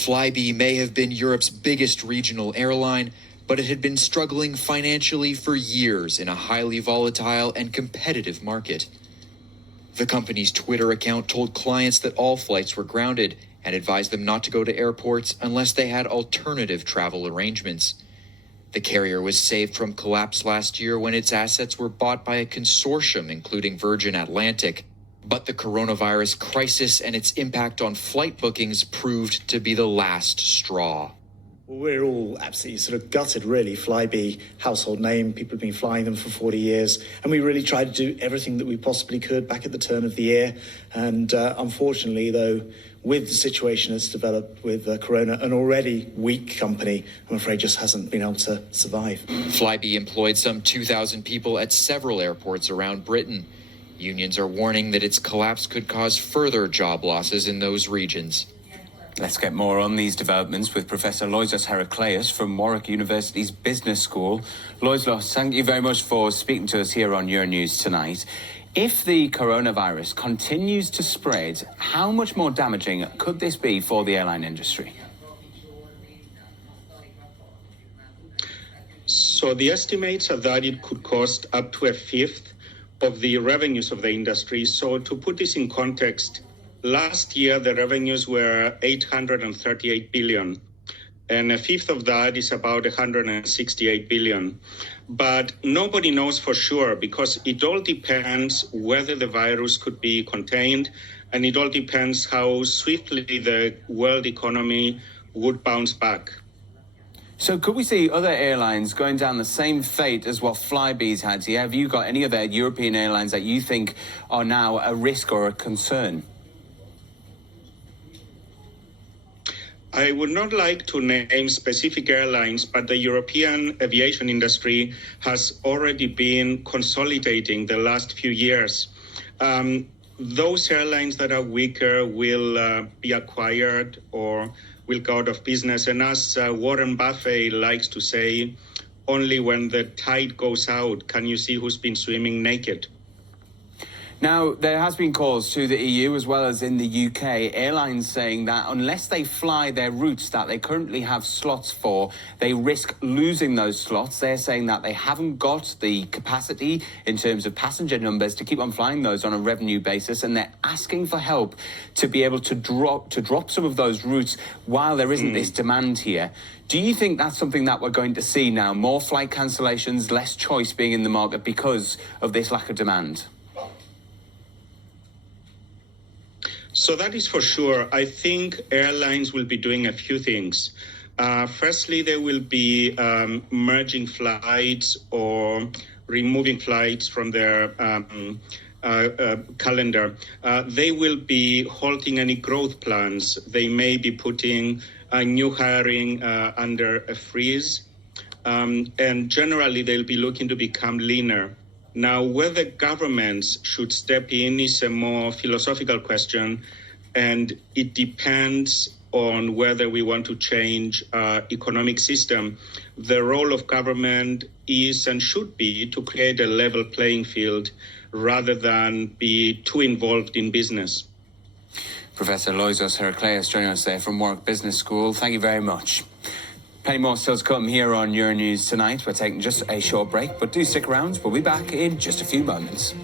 Flybe may have been Europe's biggest regional airline, but it had been struggling financially for years in a highly volatile and competitive market. The company's Twitter account told clients that all flights were grounded and advised them not to go to airports unless they had alternative travel arrangements. The carrier was saved from collapse last year when its assets were bought by a consortium including Virgin Atlantic. But the coronavirus crisis and its impact on flight bookings proved to be the last straw. We're all absolutely sort of gutted, really. Flybe, household name, people have been flying them for 40 years. And we really tried to do everything that we possibly could back at the turn of the year. And unfortunately, though, with the situation that's developed with Corona, an already weak company, I'm afraid just hasn't been able to survive. Flybe employed some 2,000 people at several airports around Britain. Unions are warning that its collapse could cause further job losses in those regions. Let's get more on these developments with Professor Loizos Heracleus from Warwick University's Business School. Loizos, thank you very much for speaking to us here on Euronews tonight. If the coronavirus continues to spread, how much more damaging could this be for the airline industry? So the estimates are that it could cost up to a fifth of the revenues of the industry. So to put this in context, last year the revenues were 838 billion, and a fifth of that is about 168 billion. But nobody knows for sure because it all depends whether the virus could be contained, and it all depends how swiftly the world economy would bounce back. So could we see other airlines going down the same fate as what Flybe's had here? Have you got any other European airlines that you think are now a risk or a concern? I would not like to name specific airlines, but the European aviation industry has already been consolidating the last few years. Those airlines that are weaker will be acquired or will go out of business. And as Warren Buffett likes to say, only when the tide goes out can you see who's been swimming naked. Now, there has been calls to the EU as well as in the UK, airlines saying that unless they fly their routes that they currently have slots for, they risk losing those slots. They're saying that they haven't got the capacity in terms of passenger numbers to keep on flying those on a revenue basis, and they're asking for help to be able to drop some of those routes while there isn't this demand here. Do you think that's something that we're going to see now? More flight cancellations, less choice being in the market because of this lack of demand? So that is for sure. I think airlines will be doing a few things. Firstly, they will be merging flights or removing flights from their calendar. They will be halting any growth plans. They may be putting new hiring under a freeze. And generally, they'll be looking to become leaner. Now, whether governments should step in is a more philosophical question, and it depends on whether we want to change our economic system. The role of government is and should be to create a level playing field rather than be too involved in business. Professor Loizos Heracleus joining us there from Warwick Business School. Thank you very much. Plenty more still to come here on Euronews tonight. We're taking just a short break, but do stick around. We'll be back in just a few moments.